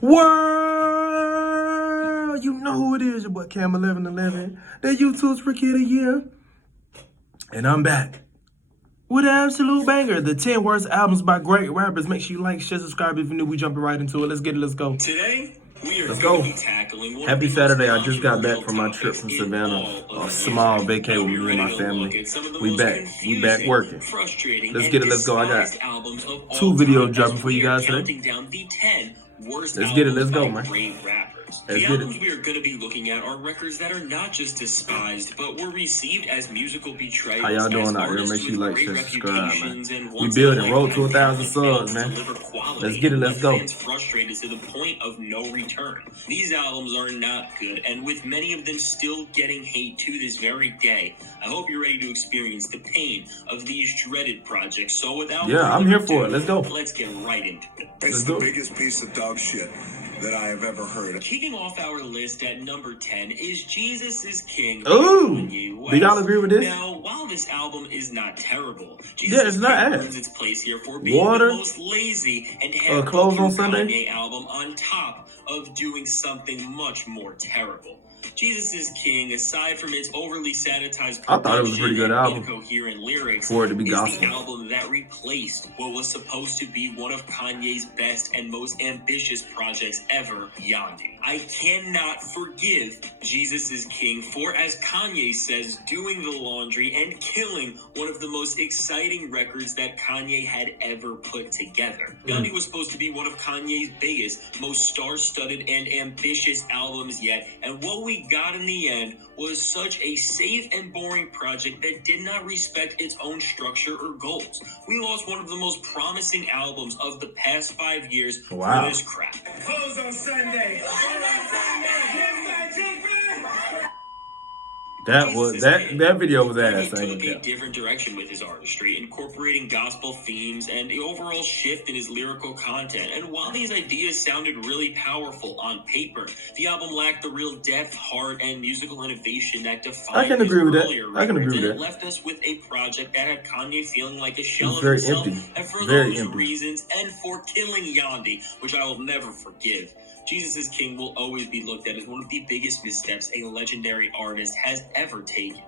World, you know who it is, your boy Cam 1111, the YouTube's Rookie of the Year, and I'm back with an absolute banger, the 10 worst albums by great rappers. Make sure you like, share, subscribe if you're new. We jumping right into it. Let's get it. Let's go. Today, we are Let's going go. to be tackling Happy Saturday. I just got back from my trip from Savannah. A small vacay with me and my family. We back. We back working. Let's get it. Let's go. I got 2 videos dropping for you guys today. Let's get it. Let's go, man. The albums we are going to be looking at are records that are not just despised, but were received as musical betrayals. How y'all doing out here? Make sure you like, share, subscribe, man. We building. Roll to 1,000 subs, man. Let's get it. Let's go. Frustrated to the point of no return. These albums are not good, and with many of them still getting hate to this very day, I hope you're ready to experience the pain of these dreaded projects. So without I'm here for it. Let's go. Let's get right into it. It's the biggest piece of dog shit that I have ever heard. Kicking off our list at number 10 is Jesus is King. Ooh, do y'all agree with this? Now, while this album is not terrible, Jesus it's not earns its place here for being the most lazy and clothes on Sunday Kanye album on top of doing something much more terrible. Jesus is King, aside from its overly sanitized I thought it was a pretty good album. Incoherent lyrics, for it to be gospel. Is the album that replaced what was supposed to be one of Kanye's best and most ambitious projects ever, Yandhi. I cannot forgive Jesus is King for, as Kanye says, doing the laundry and killing one of the most exciting records that Kanye had ever put together. Yandhi was supposed to be one of Kanye's biggest, most star-studded and ambitious albums yet, and what we got in the end was such a safe and boring project that did not respect its own structure or goals. We lost one of the most promising albums of the past 5 years for this crap. Close on Sunday. That video was ass. He took a different direction with his artistry, incorporating gospel themes and the overall shift in his lyrical content. And while these ideas sounded really powerful on paper, the album lacked the real depth, heart, and musical innovation that defined I can agree with that. It left us with a project that had Kanye feeling like a shell of very himself, empty. and for Very those empty. reasons, and for killing Yandhi, which I will never forgive. Jesus is King will always be looked at as one of the biggest missteps a legendary artist has ever taken.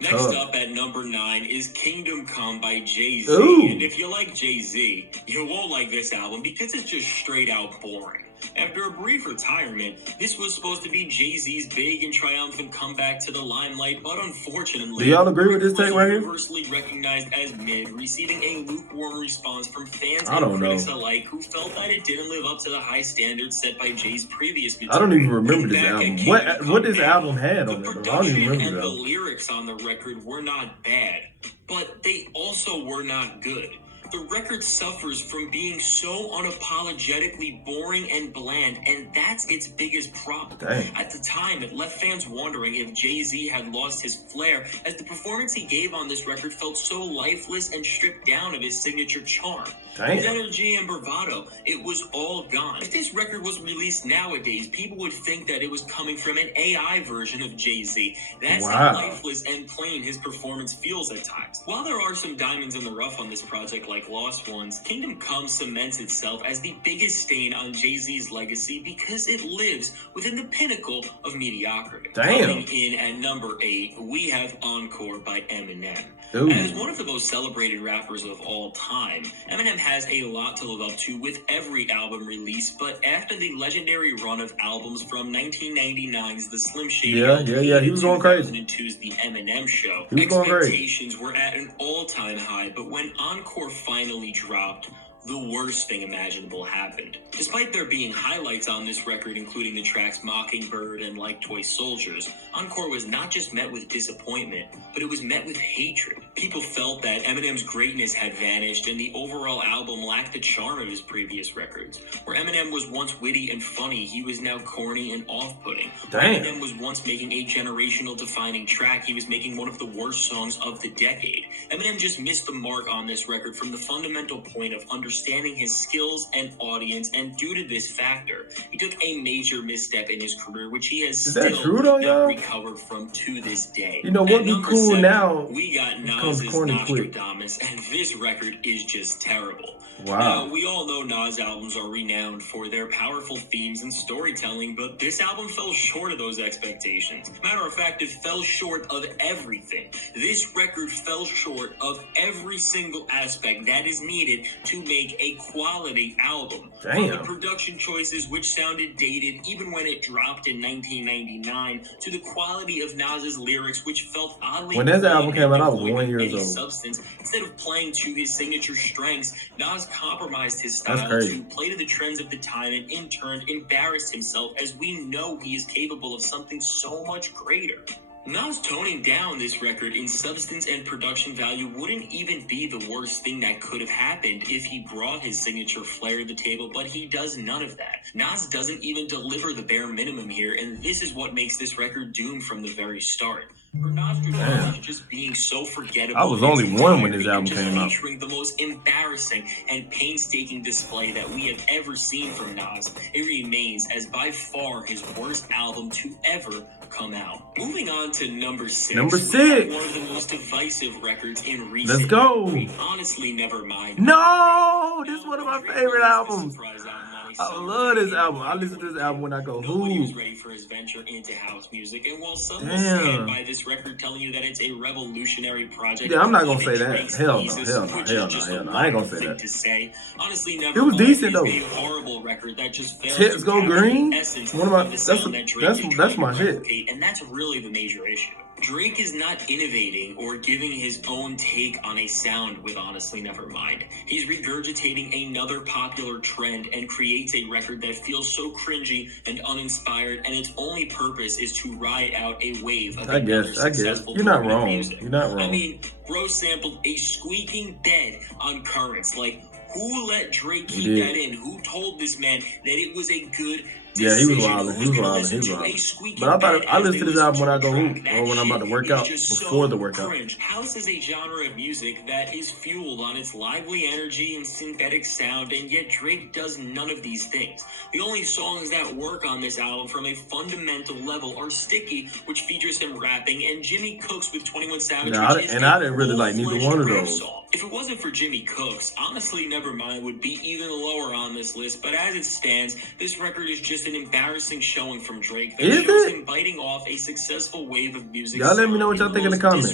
Next up at number 9 is Kingdom Come by Jay-Z. Ooh. And if you like Jay-Z, you won't like this album because it's just straight out boring. After a brief retirement, this was supposed to be Jay-Z's big and triumphant comeback to the limelight, but unfortunately, do y'all agree with this take right here? Universally recognized as mid, receiving a lukewarm response from fans I and don't critics know. alike who felt that it didn't live up to the high standards set by Jay's previous material. I don't even remember this Back album. at What this Kingdom album Come, had the on it? I don't production even remember and that the album. lyrics on the record were not bad, but they also were not good. The record suffers from being so unapologetically boring and bland, and that's its biggest problem. Dang. At the time, it left fans wondering if Jay-Z had lost his flair, as the performance he gave on this record felt so lifeless and stripped down of his signature charm. Damn. His energy and bravado, it was all gone. If this record was released nowadays, people would think that it was coming from an AI version of Jay-Z. That's how lifeless and plain his performance feels at times. While there are some diamonds in the rough on this project like Lost Ones, Kingdom Come cements itself as the biggest stain on Jay-Z's legacy because it lives within the pinnacle of mediocrity. Damn. Coming in at number 8, we have Encore by Eminem. Ooh. As one of the most celebrated rappers of all time, Eminem has a lot to live up to with every album release, but after the legendary run of albums from 1999's The Slim Shady he was going crazy. 2002's The Eminem Show, He was going crazy. expectations were at an all-time high, but when Encore finally dropped, the worst thing imaginable happened. Despite there being highlights on this record, including the tracks Mockingbird and Like Toy Soldiers, Encore was not just met with disappointment, but it was met with hatred. People felt that Eminem's greatness had vanished and the overall album lacked the charm of his previous records. Where Eminem was once witty and funny, he was now corny and off-putting. Damn. Eminem was once making a generational defining track, he was making one of the worst songs of the decade. Eminem just missed the mark on this record from the fundamental point of understanding his skills and audience, and due to this factor, he took a major misstep in his career, which he has Is that still true though, not y'all? recovered from to this day. You know what At be number cool 7, now? we got Nas becomes Nas is corny quick. Nostradamus, and this record is just terrible. Wow. Now, we all know Nas albums are renowned for their powerful themes and storytelling, but this album fell short of those expectations. Matter of fact, it fell short of everything. This record fell short of every single aspect that is needed to make a quality album. From the Damn. production choices, which sounded dated even when it dropped in 1999, to the quality of Nas's lyrics, which felt oddly When this album came out, I was devoid 1 of year any old. substance. Instead of playing to his signature strengths, Nas compromised his That's style crazy. to play to the trends of the time and in turn embarrassed himself, as we know he is capable of something so much greater. Nas toning down this record in substance and production value wouldn't even be the worst thing that could have happened if he brought his signature flair to the table, but he does none of that. Nas doesn't even deliver the bare minimum here, and this is what makes this record doomed from the very start. For Nostradamus just being so forgettable. I was only in its one when this entirety, album just came out. featuring the most embarrassing and painstaking display that we have ever seen from Nas, it remains as by far his worst album to ever come out. Moving on to number 6. Number we have 6. one of the most divisive records in recent Let's go. memory. Honestly, Nevermind. No, this is one of my favorite albums. Surprise album on a I summer love this day. album. I listen to this album when I go, Nobody was ooh. ready for his venture into house music, and while some will Damn. stand by this record telling you that it's a revolutionary project, Yeah, I'm not gonna even say that. Drake's Hell no, thesis, hell no, which hell is no, just hell a no. I ain't gonna wild say thing that. to say. Honestly, It was Nevermind decent, is though. a horrible record that just fails Let's to Go capture Green? the essence One of my- the that's sound what- that Drake that's- is that's trying my to shit. replicate, and that's really the major issue. Drake is not innovating or giving his own take on a sound with Honestly Nevermind. He's regurgitating another popular trend and creates a record that feels so cringy and uninspired, and its only purpose is to ride out a wave of I another guess. successful You're not touring of wrong. music. You're not I wrong. mean, bro sampled a squeaking bed on Currents. Like, who let Drake He keep did. that in? Who told this man that it was a good Yeah, he was decision? wildin'. He Who's was gonna wildin'. listen He was to a wildin'. squeaking But I thought bed I as listen they to this listen album when I a go track? hoop That or when I'm about to shit work is out, just before so the workout. cringe. House is a genre of music that is fueled on its lively energy and synthetic sound, and yet Drake does none of these things. The only songs that work on this album from a fundamental level are Sticky, which features him rapping, and Jimmy Cooks with 21 Savage, Yeah, which is and a I didn't really like neither full-fledged one of rap those. song. If it wasn't for Jimmy Cooks, Honestly Nevermind would be even lower on this list, but as it stands, this record is just an embarrassing showing from Drake that Is shows it? him biting off a successful wave of music. Y'all let me know what y'all think in the comments.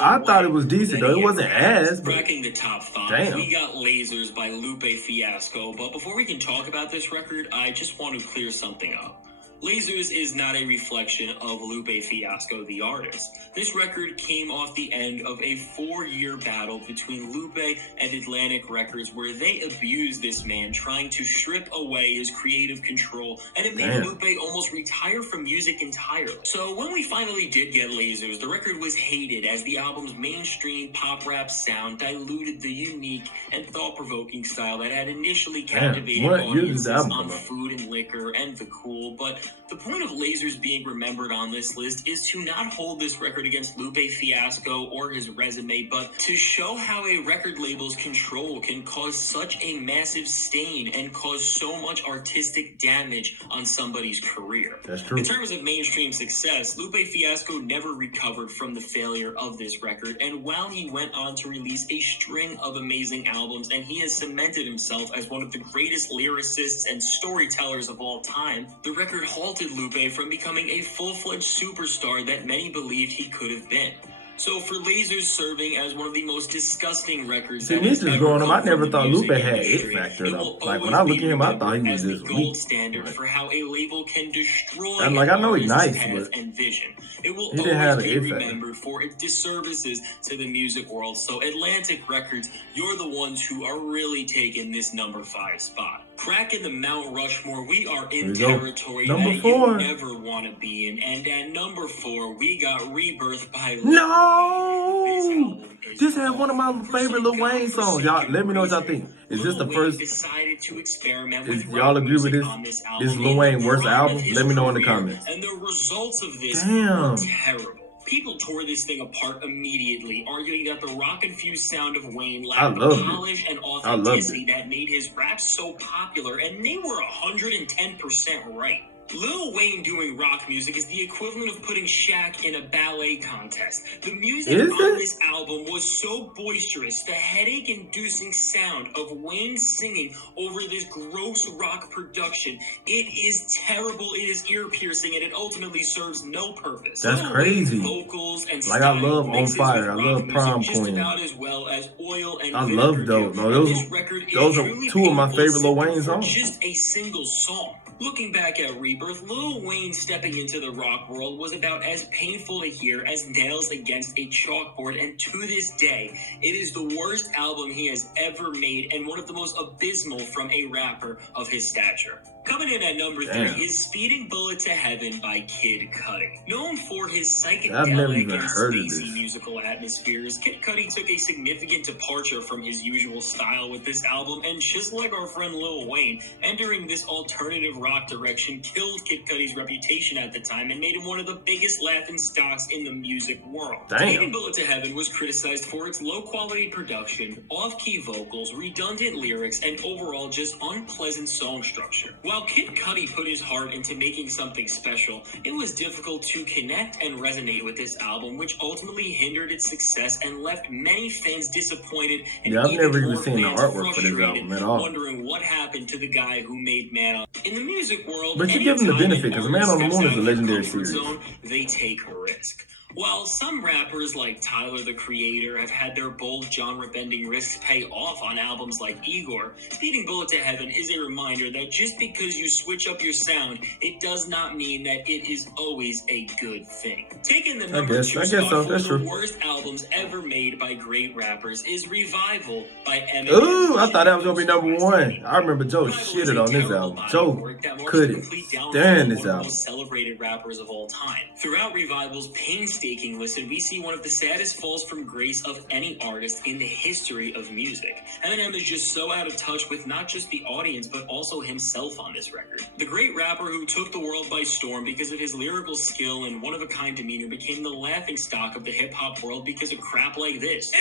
I thought it was decent, though. It wasn't ass, but Cracking the top 5, damn. we got Lasers by Lupe Fiasco, but before we can talk about this record, I just want to clear something up. Lasers is not a reflection of Lupe Fiasco, the artist. This record came off the end of a 4-year battle between Lupe and Atlantic Records, where they abused this man, trying to strip away his creative control, and it made Damn. Lupe almost retire from music entirely. So when we finally did get Lasers, the record was hated as the album's mainstream pop rap sound diluted the unique and thought-provoking style that had initially captivated what year did audiences the album on come out? food and liquor and the cool, but the point of Lasers being remembered on this list is to not hold this record against Lupe Fiasco or his resume, but to show how a record label's control can cause such a massive stain and cause so much artistic damage on somebody's career. that's true. In terms of mainstream success, Lupe Fiasco never recovered from the failure of this record, and while he went on to release a string of amazing albums, and he has cemented himself as one of the greatest lyricists and storytellers of all time, the record halted Lupe from becoming a full-fledged superstar that many believed he could have been. So for Lasers serving as one of the most disgusting records See, that me has just ever growing up, come I never from the thought music Lupe had industry, it factor, it though. will Like, when always I look be at him, I thought he remembered was as the just gold weak. standard Right. for how a label can destroy I'm like, I know he's an artist's nice, path but and vision. It will he didn't have always the be it factor. remembered for its disservices to the music world. So Atlantic Records, you're the ones who are really taking this number 5 spot. Cracking the Mount Rushmore, we are Here in we go. territory Number that 4. you never want to be in. And at number 4, we got Rebirth by Lil Wayne. This No! album is This has one of my awful. For favorite some Lil Wayne songs. Y'all, let me know what y'all think. Is this Lil the Wayne first? decided to experiment Is with y'all rap agree with music this? on this This album Lil in Wayne the worst prime of album? his Let me know in the career, comments. And the results of this Damn. were terrible. People tore this thing apart immediately, arguing that the rock-infused sound of Wayne I lacked the loved it. polish and I loved authenticity that made his rap so popular, and they were 110% right. Lil Wayne doing rock music is the equivalent of putting Shaq in a ballet contest. The music Is on it? this album was so boisterous, the headache-inducing sound of Wayne singing over this gross rock production. It is terrible, it is ear-piercing, and it ultimately serves no purpose. That's Lil crazy. Wayne's vocals and Like, I style love On mixes Fire. with I rock love music Prom just Queen. about as well as Oil and I Vinegar love do. those. No, And those this are record is those are truly two of my painful favorite Lil simple Wayne for songs. just a single song. Looking back at Rebirth, Lil Wayne stepping into the rock world was about as painful to hear as nails against a chalkboard, and to this day, it is the worst album he has ever made and one of the most abysmal from a rapper of his stature. Coming in at number 3 Damn. is Speeding Bullet to Heaven by Kid Cudi. Known for his I've never psychedelic even and heard of spacey this. musical atmospheres, Kid Cudi took a significant departure from his usual style with this album, and just like our friend Lil Wayne, entering this alternative rock direction killed Kid Cudi's reputation at the time and made him one of the biggest laughingstocks in the music world. Damn. Speeding Bullet to Heaven was criticized for its low-quality production, off-key vocals, redundant lyrics, and overall just unpleasant song structure. While Kid Cudi put his heart into making something special, it was difficult to connect and resonate with this album, which ultimately hindered its success and left many fans disappointed and Yeah, I've even never even more seen the fans artwork for this frustrated, album at all. wondering what happened to the guy who made Man on. In the music world, But you give him the anytime benefit, an 'cause Man artist on the steps Moon is out a of their legendary comfort series. zone, they take a risk. While some rappers like Tyler, the Creator, have had their bold genre-bending risks pay off on albums like Igor, Speeding Bullet to Heaven is a reminder that just because you switch up your sound, it does not mean that it is always a good thing. Taking the number guess 2 so. spot for That's the true. worst albums ever made by great rappers is Revival by Eminem. Ooh, I thought that was gonna be number 1. I remember Joe shitted on this album. Joe couldn't stand this album. Most celebrated rappers of all time. Throughout Revival's painstaking listen, we see one of the saddest falls from grace of any artist in the history of music. Eminem is just so out of touch with not just the audience, but also himself on this record. The great rapper who took the world by storm because of his lyrical skill and one-of-a-kind demeanor became the laughingstock of the hip-hop world because of crap like this. Ew!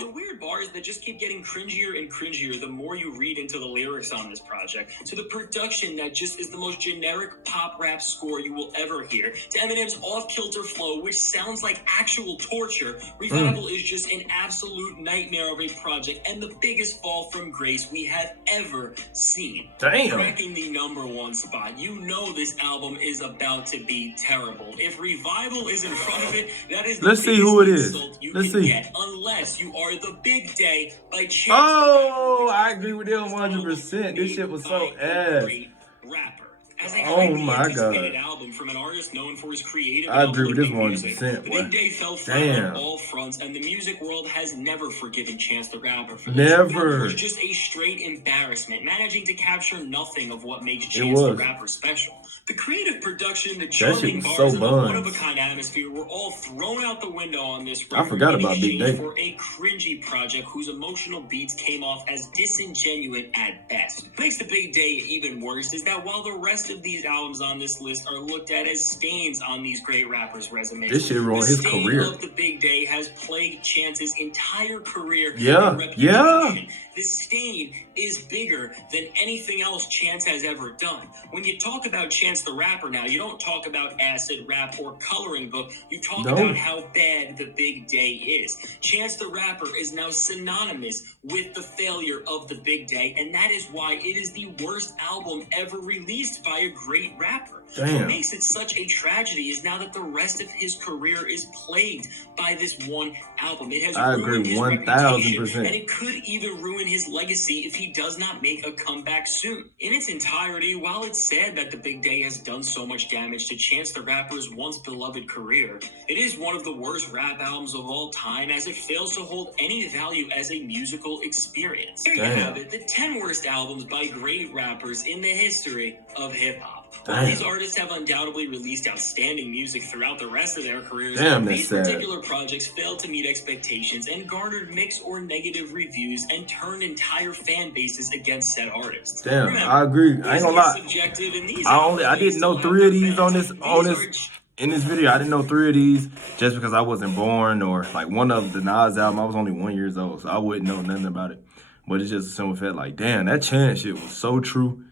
The weird bars that just keep getting cringier and cringier the more you read into the lyrics on this project, to the production that just is the most generic pop rap score you will ever hear, to Eminem's off-kilter flow, which sounds like actual torture. Revival is just an absolute nightmare of a project and the biggest fall from grace we have ever seen. Damn. Cracking the number 1 spot, you know this album is about to be terrible. If Revival is in front of it, that is the Let's see who it biggest is. insult you Let's can see. get, unless you are The Big Day by Chance. Oh, I agree with them 100%. This shit was so ass. Great rapper. As a Oh highly my anticipated God. album from an artist known for his creative I and agree with this uplifting music, 100%, The boy. Big Day fell flat Damn. on all fronts, and the music world has never forgiven Chance the Rapper for this. Never. The album was just a straight embarrassment, managing to capture nothing of what makes Chance was. the Rapper special. The creative production, the shit charming was bars, so and the buns. one-of-a-kind atmosphere were all thrown out the window on this I record forgot in about Big exchange Day. for a cringy project whose emotional beats came off as disingenuous at best. What makes The Big Day even worse is that while the rest of these albums on this list are looked at as stains on these great rappers' resumes, This shit ruined the his stain career. of The Big Day has plagued Chance's entire career Yeah, and reputation. yeah. This stain is bigger than anything else Chance has ever done. When you talk about Chance the Rapper now, you don't talk about acid rap or coloring book. You talk No. about how bad The Big Day is. Chance the Rapper is now synonymous with the failure of The Big Day, and that is why it is the worst album ever released by a great rapper. What Damn. makes it such a tragedy is now that the rest of his career is plagued by this one album. It has I ruined agree his 1000%. reputation, and it could even ruin his legacy if he does not make a comeback soon. In its entirety, while it's sad that The Big Day has done so much damage to Chance the Rapper's once beloved career, it is one of the worst rap albums of all time, as it fails to hold any value as a musical experience. There you Damn. have it, the 10 worst albums by great rappers in the history of hip-hop. While Damn. these artists have undoubtedly released outstanding music throughout the rest of their careers, Damn, that's these sad. particular projects failed to meet expectations and garnered mixed or negative reviews and turned entire fan bases against said artists. Damn, Remember, I agree. I ain't gonna this is lie. subjective, and these I didn't know 3 of these on this These in this video. I didn't know 3 of these just because I wasn't born, or like one of the Nas album. I was only 1 year old, so I wouldn't know nothing about it. But it's just a simple fact, like, damn, that Chance shit was so true.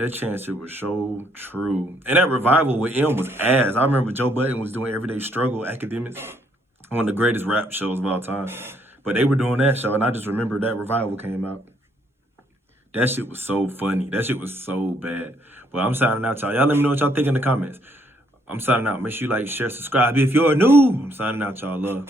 That chant shit was so true. And that revival with M was ass. I remember Joe Budden was doing Everyday Struggle Academics, one of the greatest rap shows of all time. But they were doing that show, and I just remember that revival came out. That shit was so funny. That shit was so bad. But I'm signing out, y'all. Y'all let me know what y'all think in the comments. I'm signing out. Make sure you like, share, subscribe if you're new. I'm signing out, y'all. Love.